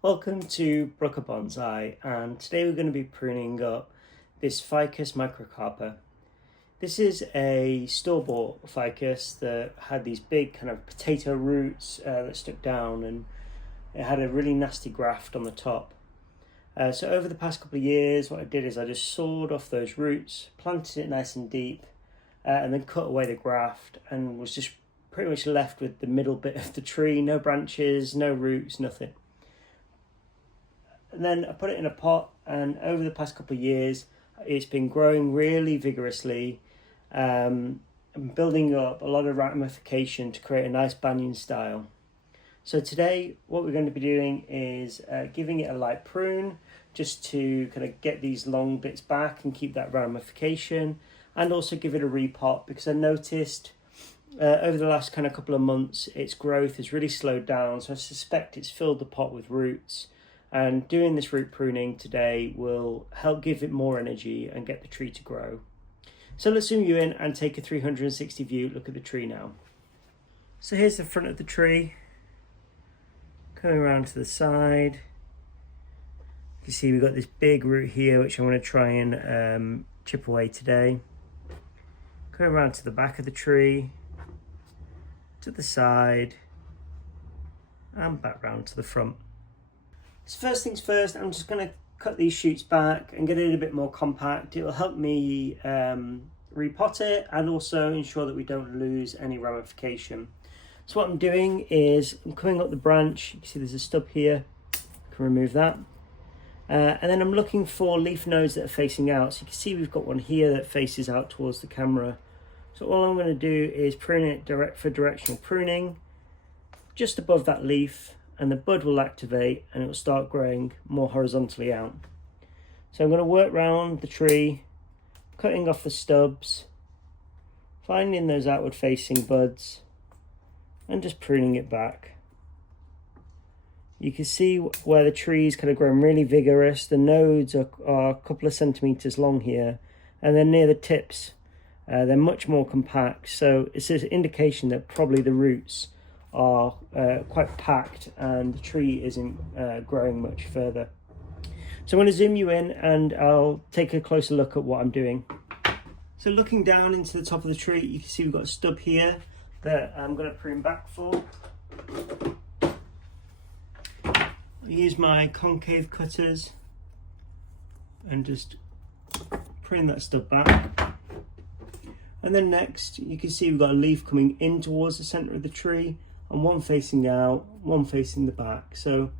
Welcome to Brooker Bonsai, and today we're going to be pruning up this Ficus Microcarpa. This is a store-bought ficus that had these big kind of potato roots that stuck down, and it had a really nasty graft on the top. So over the past couple of years, what I did is I just sawed off those roots, planted it nice and deep, and then cut away the graft, and was just pretty much left with the middle bit of the tree, no branches, no roots, nothing. And then I put it in a pot, and over the past couple of years it's been growing really vigorously, and building up a lot of ramification to create a nice banyan style. So today what we're going to be doing is giving it a light prune, just to kind of get these long bits back and keep that ramification, and also give it a repot, because I noticed over the last kind of couple of months its growth has really slowed down, so I suspect it's filled the pot with roots. And doing this root pruning today will help give it more energy and get the tree to grow. So let's zoom you in and take a 360 view look at the tree now. So here's the front of the tree, coming around to the side. You can see we've got this big root here which I'm going to try and chip away today. Coming around to the back of the tree, to the side, and back round to the front. So first things first, I'm just going to cut these shoots back and get it a bit more compact. It will help me repot it and also ensure that we don't lose any ramification. So what I'm doing is I'm coming up the branch. You can see there's a stub here. I can remove that. And then I'm looking for leaf nodes that are facing out. So you can see we've got one here that faces out towards the camera. So all I'm going to do is prune it for directional pruning just above that leaf, and the bud will activate and it will start growing more horizontally out. So I'm going to work round the tree, cutting off the stubs, finding those outward facing buds and just pruning it back. You can see where the tree's kind of grown really vigorous. The nodes are a couple of centimeters long here, and then near the tips they're much more compact, so it's an indication that probably the roots are quite packed and the tree isn't growing much further. So I'm going to zoom you in and I'll take a closer look at what I'm doing. So looking down into the top of the tree, you can see we've got a stub here that I'm going to prune back for. I'll use my concave cutters and just prune that stub back. And then next you can see we've got a leaf coming in towards the center of the tree, and one facing out, one facing the back. So I'm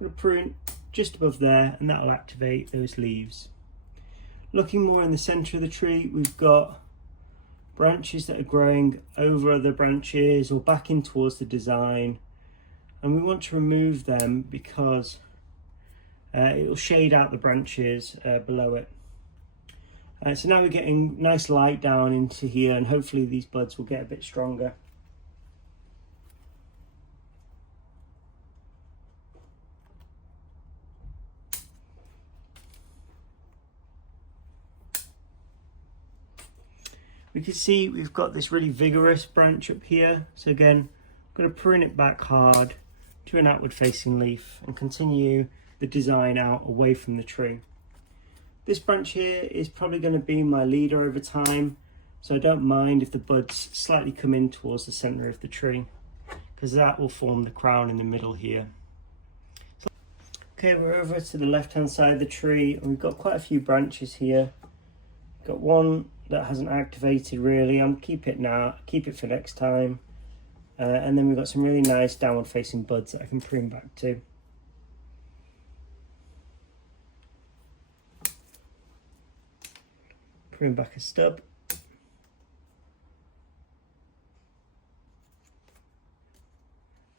going to prune just above there and that will activate those leaves. Looking more in the center of the tree, we've got branches that are growing over other branches or back in towards the design, and we want to remove them because it will shade out the branches below it. So now we're getting nice light down into here, and hopefully these buds will get a bit stronger. We can see we've got this really vigorous branch up here. So again, I'm going to prune it back hard to an outward facing leaf and continue the design out away from the tree. This branch here is probably going to be my leader over time, so I don't mind if the buds slightly come in towards the center of the tree, because that will form the crown in the middle here. Okay, we're over to the left hand side of the tree, and we've got quite a few branches here. Got one that hasn't activated really. I'm keep it for next time. And then we've got some really nice downward facing buds that I can prune back to. Prune back a stub.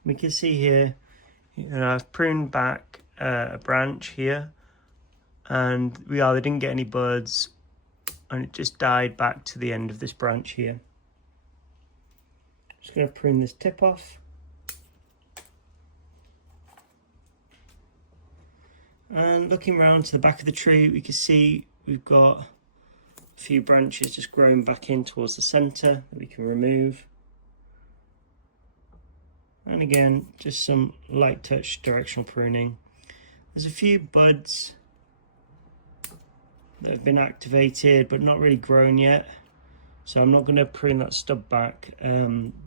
We can see here, I've pruned back a branch here, and we either didn't get any buds and it just died back to the end of this branch here. Just going to prune this tip off. And looking around to the back of the tree, we can see we've got a few branches just growing back in towards the center that we can remove. And again, just some light touch directional pruning. There's a few buds that have been activated but not really grown yet, so I'm not going to prune that stub back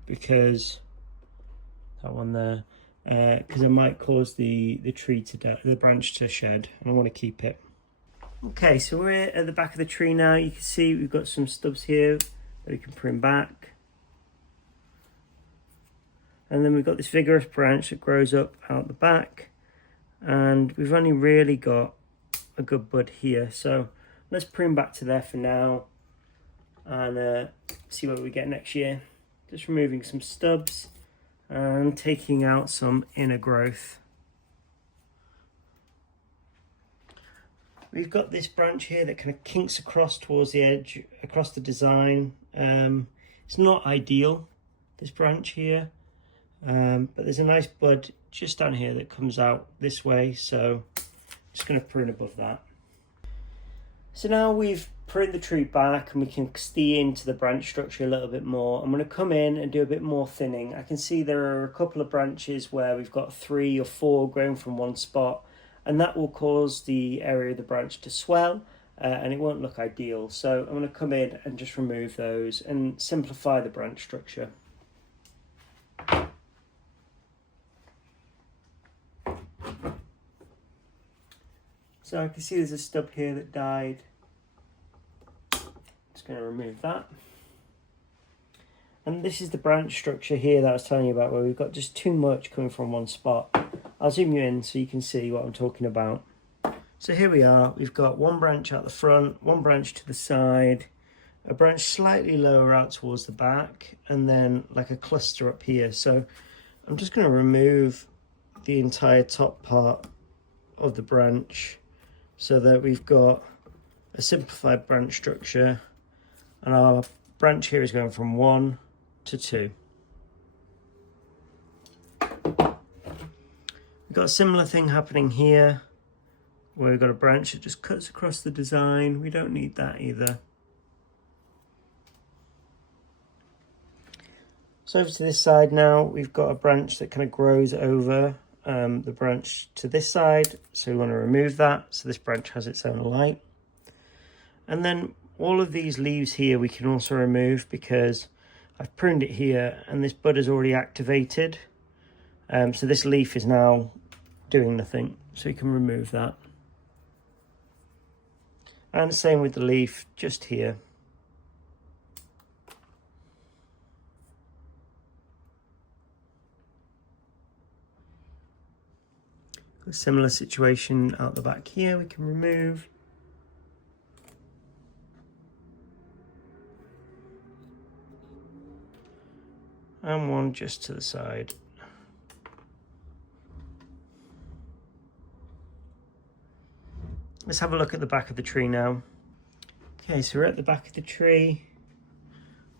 because that one there, because it might cause the tree to the branch to shed, and I want to keep it. Okay, so we're at the back of the tree now. You can see we've got some stubs here that we can prune back, and then we've got this vigorous branch that grows up out the back, and we've only really got a good bud here, so let's prune back to there for now and see what we get next year. Just removing some stubs and taking out some inner growth. We've got this branch here that kind of kinks across towards the edge, across the design. It's not ideal, this branch here, but there's a nice bud just down here that comes out this way, so I'm just going to prune above that. So now we've pruned the tree back and we can see into the branch structure a little bit more. I'm going to come in and do a bit more thinning. I can see there are a couple of branches where we've got 3 or 4 growing from one spot, and that will cause the area of the branch to swell and it won't look ideal. So I'm going to come in and just remove those and simplify the branch structure. So I can see there's a stub here that died. Just going to remove that. And this is the branch structure here that I was telling you about, where we've got just too much coming from one spot. I'll zoom you in so you can see what I'm talking about. So here we are. We've got one branch out the front, one branch to the side, a branch slightly lower out towards the back, and then like a cluster up here. So I'm just going to remove the entire top part of the branch, so that we've got a simplified branch structure, and our branch here is going from 1 to 2. We've got a similar thing happening here, where we've got a branch that just cuts across the design. We don't need that either. So over to this side now, we've got a branch that kind of grows over the branch to this side, so we want to remove that so this branch has its own light. And then all of these leaves here we can also remove, because I've pruned it here and this bud is already activated, so this leaf is now doing nothing, so you can remove that. And the same with the leaf just here. A similar situation out the back here we can remove. And one just to the side. Let's have a look at the back of the tree now. Okay, so we're at the back of the tree.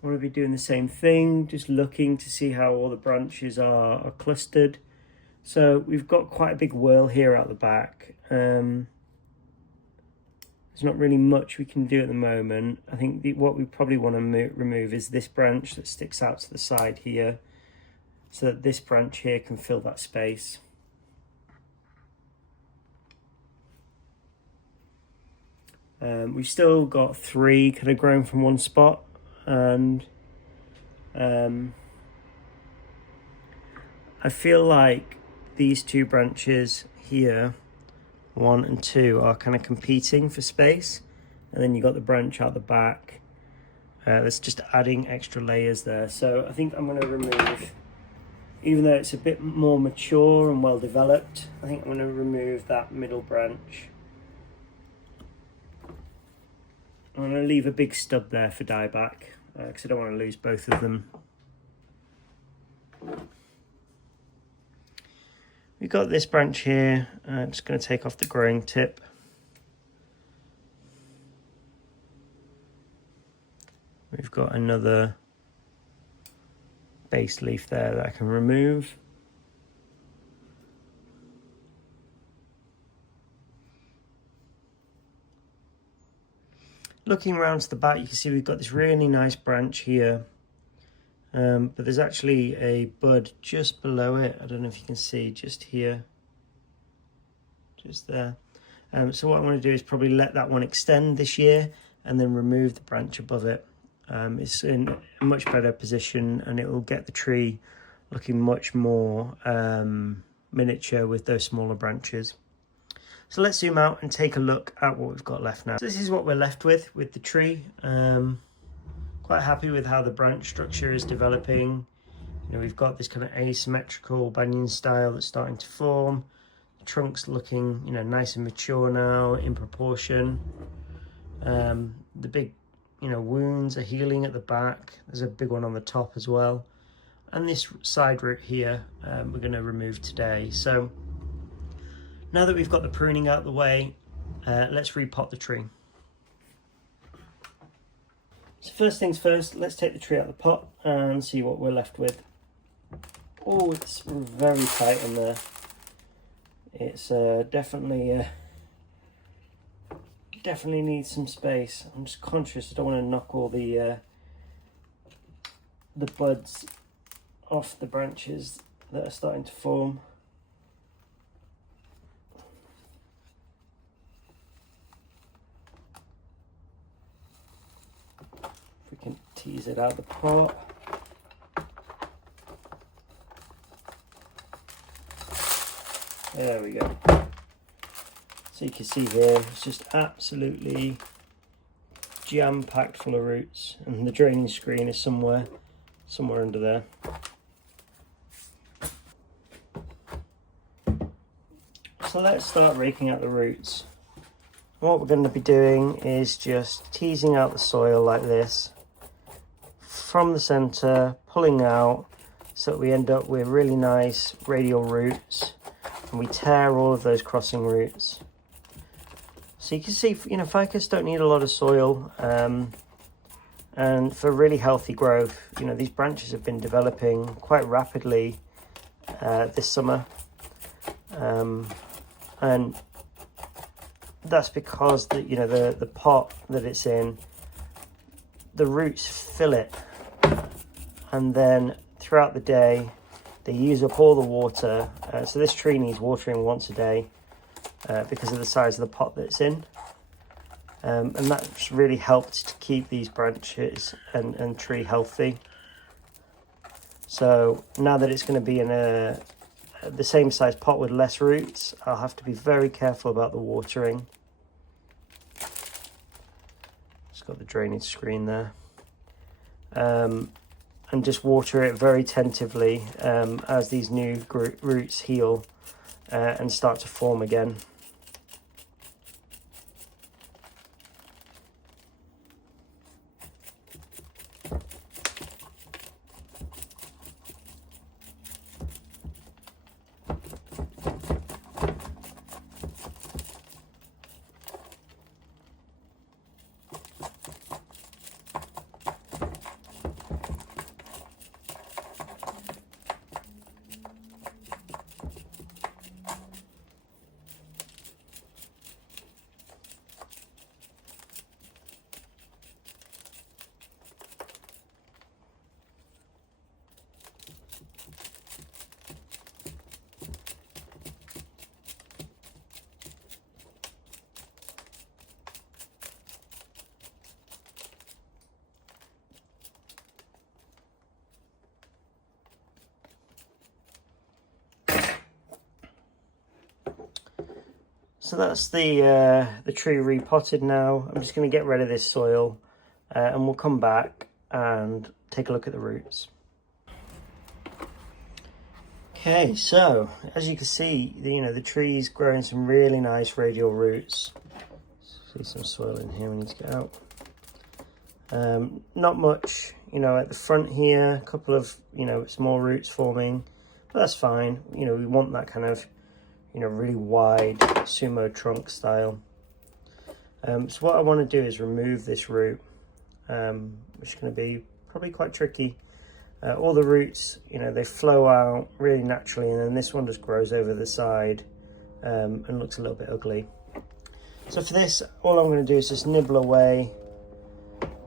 I want to be doing the same thing, just looking to see how all the branches are clustered. So we've got quite a big whirl here out the back. There's not really much we can do at the moment. I think what we probably want to remove is this branch that sticks out to the side here, so that this branch here can fill that space. We've still got 3 kind of growing from one spot, and I feel like these 2 branches here, 1 and 2, are kind of competing for space, and then you got the branch out the back that's just adding extra layers there. So I think I'm going to remove, even though it's a bit more mature and well developed, I think I'm going to remove that middle branch. I'm going to leave a big stub there for dieback, because I don't want to lose both of them. We've got this branch here. I'm just going to take off the growing tip. We've got another base leaf there that I can remove. Looking around to the back, you can see we've got this really nice branch here. But there's actually a bud just below it. I don't know if you can see, just here. just there. So what I want to do is probably let that one extend this year and then remove the branch above it. It's in a much better position and it will get the tree looking much more miniature with those smaller branches. So let's zoom out and take a look at what we've got left now. So this is what we're left with the tree. Quite happy with how the branch structure is developing. You know, we've got this kind of asymmetrical banyan style that's starting to form. The trunk's looking, you know, nice and mature now in proportion. The big, you know, wounds are healing at the back. There's a big one on the top as well. And this side root here, we're going to remove today. So now that we've got the pruning out of the way, let's repot the tree. So first things first, let's take the tree out of the pot and see what we're left with. Oh, it's very tight in there. It's definitely needs some space. I'm just conscious I don't want to knock all the buds off the branches that are starting to form. If we can tease it out of the pot. There we go. So you can see here, it's just absolutely jam-packed full of roots, and the draining screen is somewhere under there. So let's start raking out the roots. What we're going to be doing is just teasing out the soil like this from the center, pulling out so that we end up with really nice radial roots, and we tear all of those crossing roots. So you can see, you know, ficus don't need a lot of soil, and for really healthy growth, you know, these branches have been developing quite rapidly this summer, and that's because the pot that it's in, the roots fill it, and then throughout the day they use up all the water. So this tree needs watering once a day because of the size of the pot that it's in, and that's really helped to keep these branches and tree healthy. So now that it's going to be in the same size pot with less roots, I'll have to be very careful about the watering. Just got the drainage screen there. And just water it very tentatively as these new roots heal and start to form again. So that's the tree repotted now. I'm just going to get rid of this soil and we'll come back and take a look at the roots. Okay, so as you can see, the tree's growing some really nice radial roots. See some soil in here we need to get out. Not much, at the front here, a couple of, small roots forming, but that's fine. We want that kind of, really wide sumo trunk style. So what I want to do is remove this root, which is going to be probably quite tricky. All the roots, they flow out really naturally, and then this one just grows over the side and looks a little bit ugly. So for this, all I'm going to do is just nibble away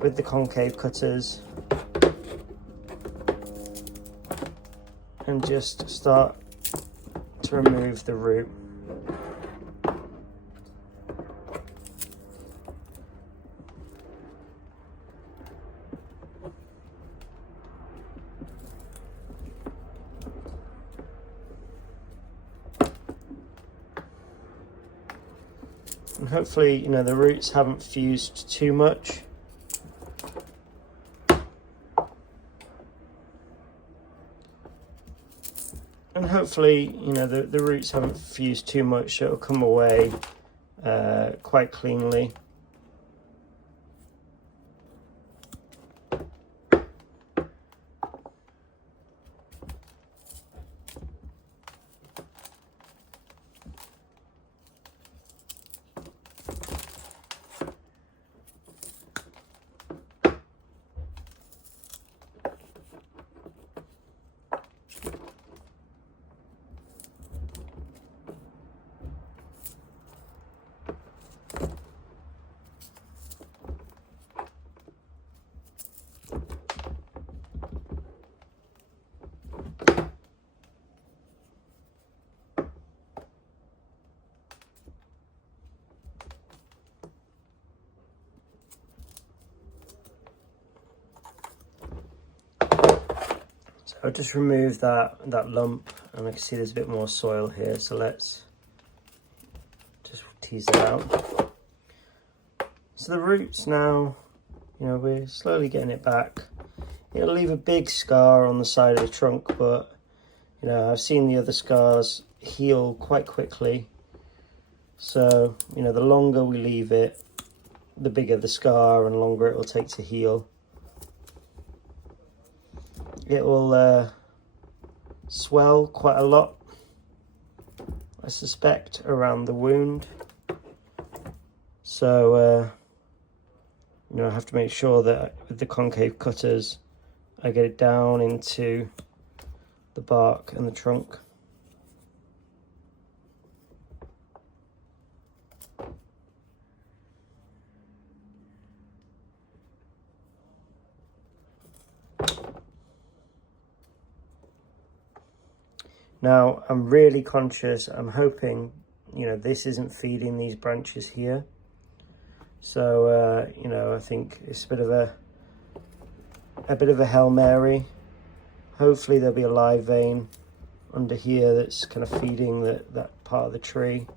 with the concave cutters and just start to remove the root. And hopefully, you know, the roots haven't fused too much. And hopefully, you know, the roots haven't fused too much, so it'll come away quite cleanly. I'll just remove that lump, and I can see there's a bit more soil here, so let's just tease it out. So the roots now, you know, we're slowly getting it back. It'll leave a big scar on the side of the trunk, but you know, I've seen the other scars heal quite quickly. So, you know, the longer we leave it, the bigger the scar and longer it will take to heal. It will swell quite a lot, I suspect, around the wound. So, you know, I have to make sure that with the concave cutters, I get it down into the bark and the trunk. Now, I'm really conscious, I'm hoping, you know, this isn't feeding these branches here. So, you know, I think it's a bit of a Hail Mary. Hopefully there'll be a live vein under here that's kind of feeding that part of the tree.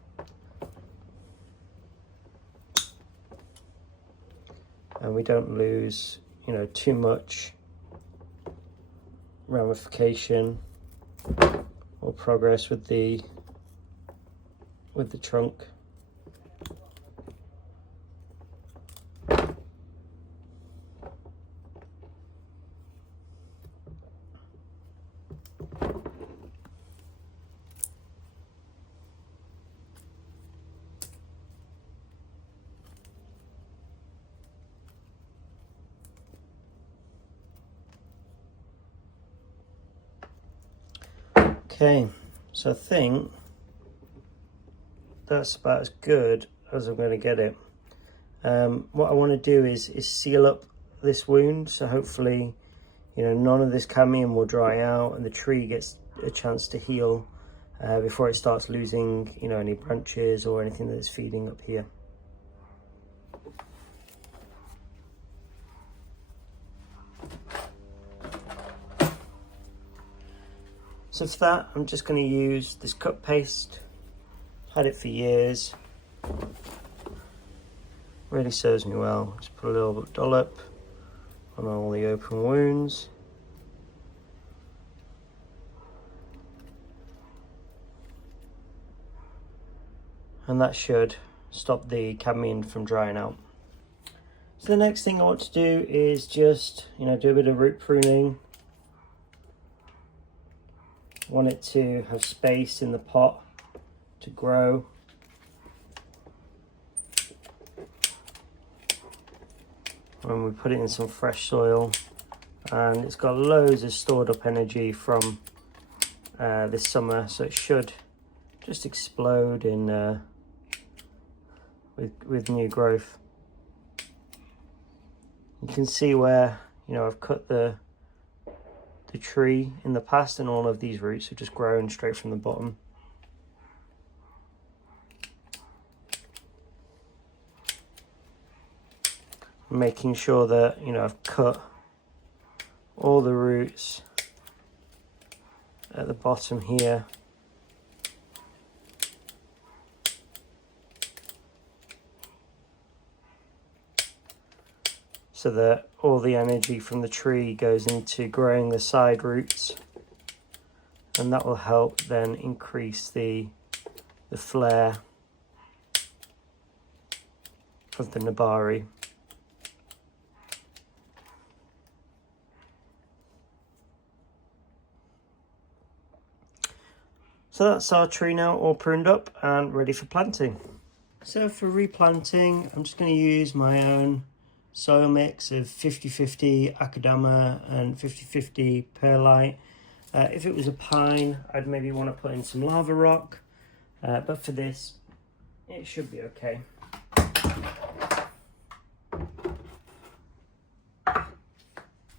And we don't lose, you know, too much ramification or progress with the trunk. Okay, so I think that's about as good as I'm going to get it. What I want to do is seal up this wound, so hopefully, you know, none of this cadmium will dry out and the tree gets a chance to heal before it starts losing, you know, any branches or anything that's feeding up here. So for that, I'm just going to use this cut paste. Had it for years. Really serves me well. Just put a little dollop on all the open wounds. And that should stop the cadmium from drying out. So the next thing I want to do is just, you know, do a bit of root pruning. Want it to have space in the pot to grow. When we put it in some fresh soil, and it's got loads of stored up energy from this summer, so it should just explode in with new growth. You can see where, you know, I've cut the tree in the past, and all of these roots have just grown straight from the bottom. Making sure that, you know, I've cut all the roots at the bottom here. so that all the energy from the tree goes into growing the side roots, and that will help then increase the flare of the Nabari. So that's our tree now all pruned up and ready for planting. So for replanting, I'm just going to use my own soil mix of 50-50 Akadama and 50-50 perlite. If it was a pine, I'd maybe want to put in some lava rock, but for this, it should be okay.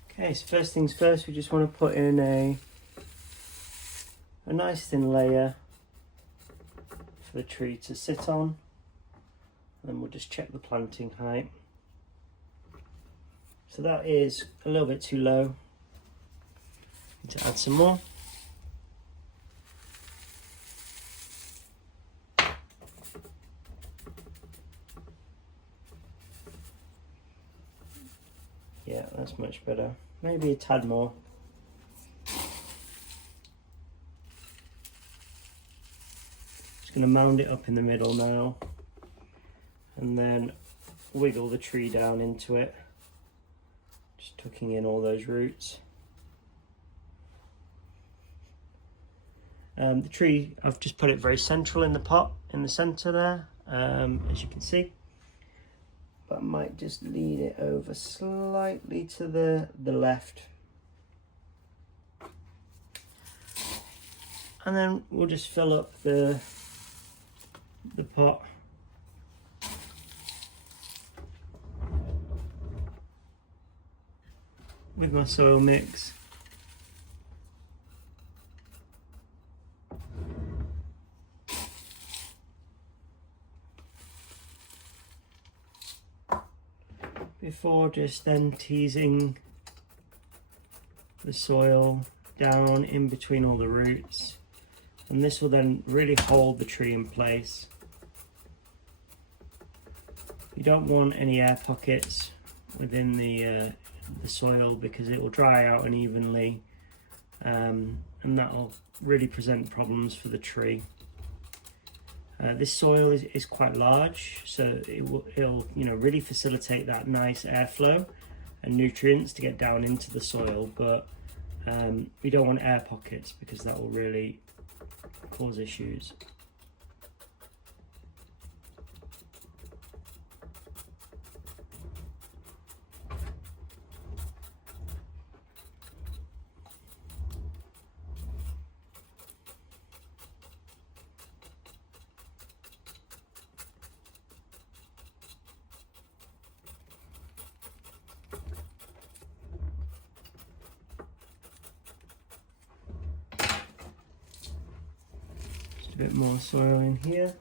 Okay, so first things first, we just want to put in a nice thin layer for the tree to sit on, and then we'll just check the planting height. So that is a little bit too low. Need to add some more. Yeah, that's much better. Maybe a tad more. Just going to mound it up in the middle now, and then wiggle the tree down into it, just tucking in all those roots. The tree, I've just put it very central in the pot, in the centre there, as you can see. But I might just lead it over slightly to the left. And then we'll just fill up the pot. With my soil mix. Before just then teasing the soil down in between all the roots, and this will then really hold the tree in place. You don't want any air pockets within the soil, because it will dry out unevenly, and that will really present problems for the tree. This soil is quite large, so it'll really facilitate that nice airflow and nutrients to get down into the soil, but we don't want air pockets because that will really cause issues. A bit more soil in here.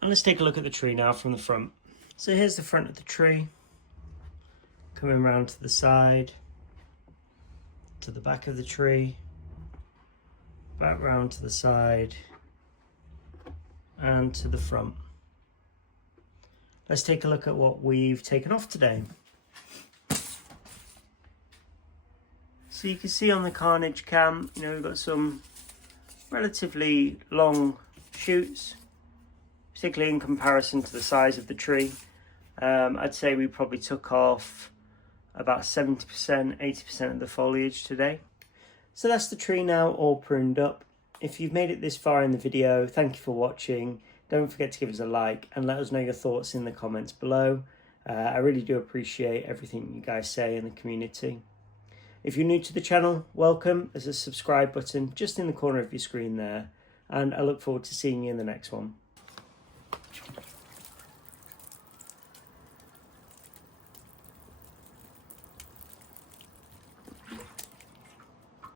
And let's take a look at the tree now from the front. So here's the front of the tree, coming around to the side, to the back of the tree, back round to the side, and to the front. Let's take a look at what we've taken off today. So you can see on the carnage cam, we've got some relatively long shoots, particularly in comparison to the size of the tree. I'd say we probably took off about 70%, 80% of the foliage today. So that's the tree now all pruned up. If you've made it this far in the video, thank you for watching. Don't forget to give us a like and let us know your thoughts in the comments below. I really do appreciate everything you guys say in the community. If you're new to the channel, welcome. There's a subscribe button just in the corner of your screen there, and I look forward to seeing you in the next one.